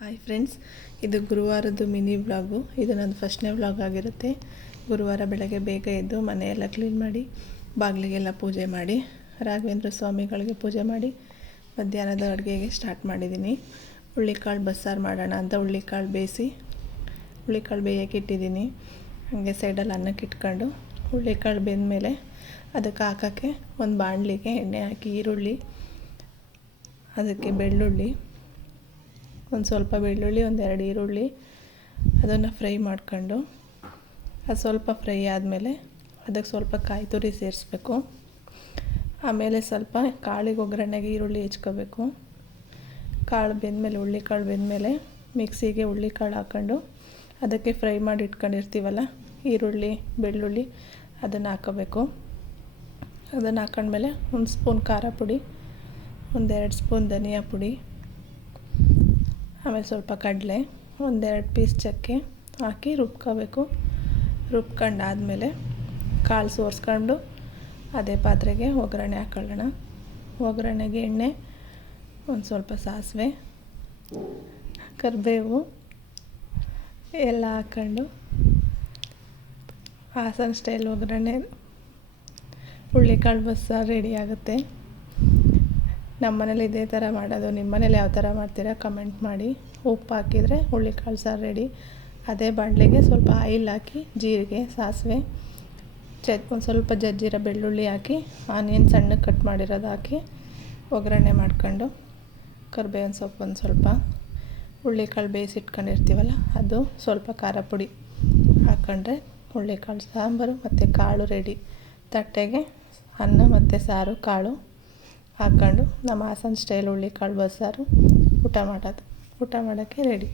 Hi friends, ಇದು ಗುರುವಾರದ್ದು mini vlog. ಇದು ನನ್ನ ಫಸ್ಟ್ನೇ ವ್ಲಾಗ್ ಆಗಿರುತ್ತೆ. ಗುರುವಾರ ಬೆಳಗ್ಗೆ ಬೇಗ ಎದ್ದು ಮನೆಯೆಲ್ಲ ಕ್ಲೀನ್ ಮಾಡಿ, ಬಾಗಿಲಿಗೆಲ್ಲ ಪೂಜೆ ಮಾಡಿ, ರಾಘವೇಂದ್ರ ಸ್ವಾಮಿಗಳಿಗೆ ಪೂಜೆ ಮಾಡಿ, ಮಧ್ಯಾಹ್ನದ ಅಡುಗೆಗೆ ಸ್ಟಾರ್ಟ್ ಮಾಡಿದ್ದೀನಿ. ಹುಳ್ಳಿಕಾಳು ಬಸ್ಸಾರು ಮಾಡೋಣ ಅಂತ ಹುಳ್ಳಿಕಾಳು ಬೇಯಿಸಿ ಹುಳ್ಳಿಕಾಳು ಬೇಯೋಕೆ ಇಟ್ಟಿದ್ದೀನಿ. ಹಾಗೆ ಸೈಡಲ್ಲಿ ಅನ್ನಕ್ಕೆ ಇಟ್ಕೊಂಡು ಹುಳ್ಳಿಕಾಳು ಬೆಂದಮೇಲೆ ಅದಕ್ಕೆ ಹಾಕೋಕ್ಕೆ ಒಂದು ಬಾಣಲಿಗೆ ಎಣ್ಣೆ ಹಾಕಿ, ಈರುಳ್ಳಿ, ಅದಕ್ಕೆ ಬೆಳ್ಳುಳ್ಳಿ, ಒಂದು ಸ್ವಲ್ಪ ಬೆಳ್ಳುಳ್ಳಿ, ಒಂದೆರಡು ಈರುಳ್ಳಿ, ಅದನ್ನು ಫ್ರೈ ಮಾಡ್ಕೊಂಡು, ಅದು ಸ್ವಲ್ಪ ಫ್ರೈ ಆದಮೇಲೆ ಅದಕ್ಕೆ ಸ್ವಲ್ಪ ಕಾಯಿ ತುರಿ ಸೇರಿಸ್ಬೇಕು. ಆಮೇಲೆ ಸ್ವಲ್ಪ ಕಾಳಿಗೆ ಒಗ್ಗರಣೆಗೆ ಈರುಳ್ಳಿ ಹೆಚ್ಕೋಬೇಕು. ಕಾಳು ಬೆಂದಮೇಲೆ, ಹುಳ್ಳಿಕಾಳು ಬೆಂದಮೇಲೆ ಮಿಕ್ಸಿಗೆ ಹುಳ್ಳಿಕಾಳು ಹಾಕ್ಕೊಂಡು ಅದಕ್ಕೆ ಫ್ರೈ ಮಾಡಿ ಇಟ್ಕೊಂಡಿರ್ತೀವಲ್ಲ ಈರುಳ್ಳಿ, ಬೆಳ್ಳುಳ್ಳಿ, ಅದನ್ನು ಹಾಕ್ಕೋಬೇಕು. ಅದನ್ನು ಹಾಕೊಂಡ್ಮೇಲೆ ಒಂದು ಸ್ಪೂನ್ ಖಾರ ಪುಡಿ, ಒಂದೆರಡು ಸ್ಪೂನ್ ಧನಿಯಾ ಪುಡಿ, ಆಮೇಲೆ ಸ್ವಲ್ಪ ಕಡಲೆ, ಒಂದೆರಡು ಪೀಸ್ ಚಕ್ಕೆ ಹಾಕಿ ರುಬ್ಕೋಬೇಕು. ರುಬ್ಕೊಂಡಾದಮೇಲೆ ಕಾಳು ಸೋರಿಸ್ಕೊಂಡು ಅದೇ ಪಾತ್ರೆಗೆ ಒಗ್ಗರಣೆ ಹಾಕ್ಕೊಳ್ಳೋಣ. ಒಗ್ಗರಣೆಗೆ ಎಣ್ಣೆ, ಒಂದು ಸ್ವಲ್ಪ ಸಾಸಿವೆ, ಕರಿಬೇವು ಎಲ್ಲ ಹಾಕ್ಕೊಂಡು ಹಾಸನ ಸ್ಟೈಲ್ ಒಗ್ಗರಣೆ ಹುಳ್ಳಿಕಾಳು ಬಸ್ಸಾರು ರೆಡಿ ಆಗುತ್ತೆ. ನಮ್ಮ ಮನೇಲಿ ಇದೇ ಥರ ಮಾಡೋದು. ನಿಮ್ಮ ಮನೇಲಿ ಯಾವ ಥರ ಮಾಡ್ತೀರಾ ಕಮೆಂಟ್ ಮಾಡಿ. ಉಪ್ಪು ಹಾಕಿದರೆ ಹುಳ್ಳಿಕಾಳು ಸಾರು ರೆಡಿ. ಅದೇ ಬಾಣಲೆಗೆ ಸ್ವಲ್ಪ ಆಯಿಲ್ ಹಾಕಿ, ಜೀರಿಗೆ, ಸಾಸಿವೆ, ಒಂದು ಸ್ವಲ್ಪ ಜಜ್ಜಿರೋ ಬೆಳ್ಳುಳ್ಳಿ ಹಾಕಿ, ಆನಿಯನ್ ಸಣ್ಣಗೆ ಕಟ್ ಮಾಡಿರೋದು ಹಾಕಿ ಒಗ್ಗರಣೆ ಮಾಡ್ಕೊಂಡು, ಕರಿಬೇವಿನ ಸೊಪ್ಪು ಒಂದು ಸ್ವಲ್ಪ, ಹುಳ್ಳಿಕಾಳು ಬೇಯಿಸಿಟ್ಕೊಂಡಿರ್ತೀವಲ್ಲ ಅದು, ಸ್ವಲ್ಪ ಖಾರ ಪುಡಿ ಹಾಕ್ಕೊಂಡ್ರೆ ಹುಳ್ಳಿಕಾಳು ಸಾಂಬಾರು ಮತ್ತು ಕಾಳು ರೆಡಿ. ತಟ್ಟೆಗೆ ಅನ್ನ ಮತ್ತು ಸಾರು, ಕಾಳು ಹಾಕ್ಕೊಂಡು ನಮ್ಮ ಹಾಸನ ಸ್ಟೈಲ್ ಹುಳ್ಳಿಕಾಳು ಬಸ್ಸಾರು ಊಟ ಮಾಡೋಕ್ಕೆ ರೆಡಿ.